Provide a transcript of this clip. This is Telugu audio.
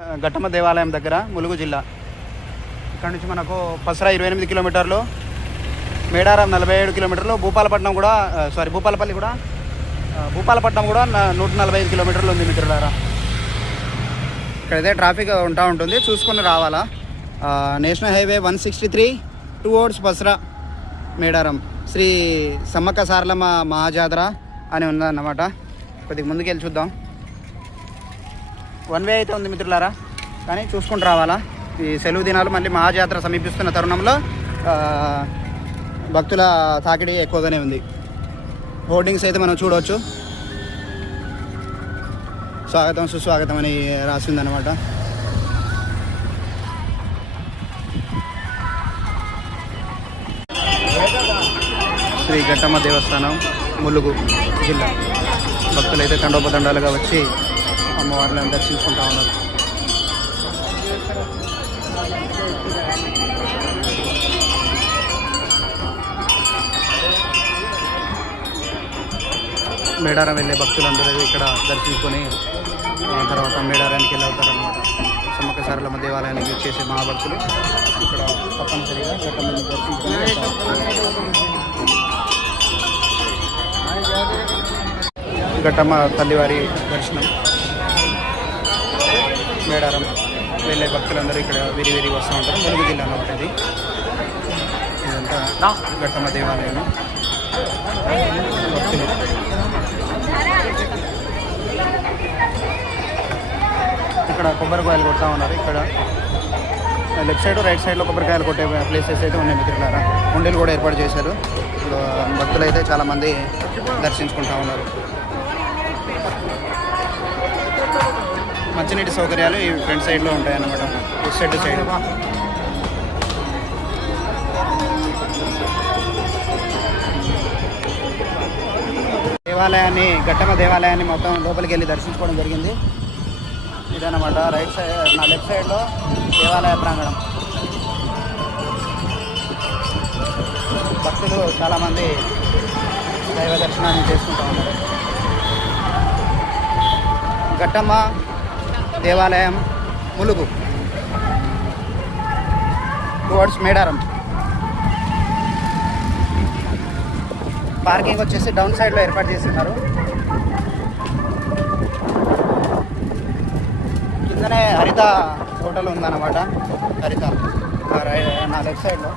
ఘట్టమ్మ దేవాలయం దగ్గర ములుగు జిల్లా. ఇక్కడ నుంచి మనకు పసరా 28 కిలోమీటర్లు, మేడారం 47 కిలోమీటర్లు, భూపాలపట్నం కూడా భూపాలపల్లి కూడా భూపాలపట్నం కూడా 145 కిలోమీటర్లు ఉంది మిత్రులారా. ఇక్కడైతే ట్రాఫిక్ ఉంటుంది, చూసుకొని రావాలా. National highway 163 towards Pasara Medaram Shri Sammakka Saralamma Mahajatara అని ఉందన్నమాట. కొద్దిగా ముందుకెళ్ళి చూద్దాం. 1 వే అయితే ఉంది మిత్రులారా, కానీ చూసుకుంటూ రావాలా. ఈ సెలవు దినాలు మళ్ళీ మహాజాతర సమీపిస్తున్న తరుణంలో భక్తుల తాకిడి ఎక్కువగానే ఉంది. హోర్డింగ్స్ అయితే మనం చూడవచ్చు, స్వాగతం సుస్వాగతం అని రాసిందనమాట. శ్రీ ఘట్టమ్మ దేవస్థానం ములుగు జిల్లా. భక్తులు అయితే తండోపతండాలుగా వచ్చి అమ్మవారిని దర్శించుకుంటా ఉన్నారు. మేడారం వెళ్ళే భక్తులందరూ ఇక్కడ దర్శించుకొని తర్వాత మేడారానికి వెళ్ళి అవుతారన్నమాట. సమ్మక్క సారలమ్మ దేవాలయానికి వచ్చేసే మహాభక్తులు ఇక్కడ తప్పనిసరిగా ఘట్టమ్మని దర్శించుకొని ఘట్టమ్మ తల్లివారి దర్శనం. మేడారం వెళ్ళే భక్తులందరూ ఇక్కడ విరివిరి వస్తూ ఉంటారు. ములుగు జిల్లా అన్నమాట ఇది. ఇదంతా ఘట్టమ్మ దేవాలయం. భక్తులు ఇక్కడ కొబ్బరికాయలు కొడతా ఉన్నారు. ఇక్కడ లెఫ్ట్ సైడ్ రైట్ సైడ్లో కొబ్బరికాయలు కొట్టే ప్లేసెస్ అయితే ఉన్నాయి మిత్రులారా. ఉండీలు కూడా ఏర్పాటు చేశారు. భక్తులు అయితే చాలామంది దర్శించుకుంటా ఉన్నారు. మంచినీటి సౌకర్యాలు ఈ ఫ్రంట్ సైడ్లో ఉంటాయి అన్నమాట, సైడ్ టు సైడ్. దేవాలయాన్ని ఘట్టమ్మ దేవాలయాన్ని మొత్తం లోపలికి వెళ్ళి దర్శించుకోవడం జరిగింది. ఇదన్నమాట రైట్ సైడ్, నా లెఫ్ట్ సైడ్లో దేవాలయ ప్రాంగణం. భక్తులు చాలామంది దైవ దర్శనాన్ని చేసుకుంటూ ఉన్నారు. ఘట్టమ్మ దేవాలయం ములుగు టువర్డ్స్ మేడారం. పార్కింగ్ వచ్చేసి డౌన్ సైడ్లో ఏర్పాటు చేస్తున్నారు. కిందనే హరిత హోటల్ ఉందన్నమాట. హరిత నా లెఫ్ట్ సైడ్లో